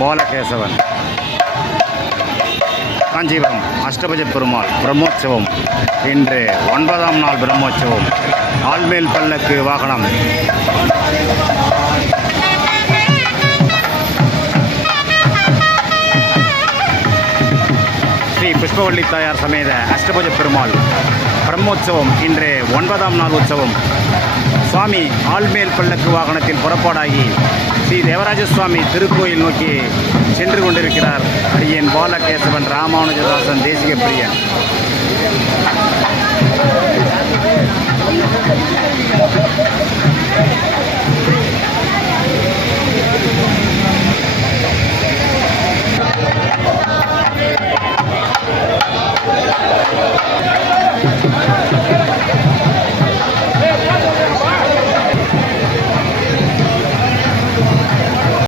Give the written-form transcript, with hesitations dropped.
பாலகேசவன். காஞ்சிபுரம் அஷ்டபஜ பெருமாள் பிரம்மோற்சவம். இன்று 9ஆம் நாள் பிரம்மோற்சவம். ஆள்மேல் பல்லக்கு வாகனம். ஸ்ரீ புஷ்பவள்ளி தாயார் சமேத அஷ்டபுஜ பெருமாள் பிரம்மோற்சவம். இன்று 9ஆம் நாள் உற்சவம். சுவாமி ஆள்மேல் பல்லக்கு வாகனத்தில் புறப்பாடாகி ஸ்ரீ தேவராஜ சுவாமி திருக்கோயில் நோக்கி சென்று கொண்டிருக்கிறார். அடியேன் பாலகேசவன் ராமானுஜதாசன் தேசிக பிரியன்.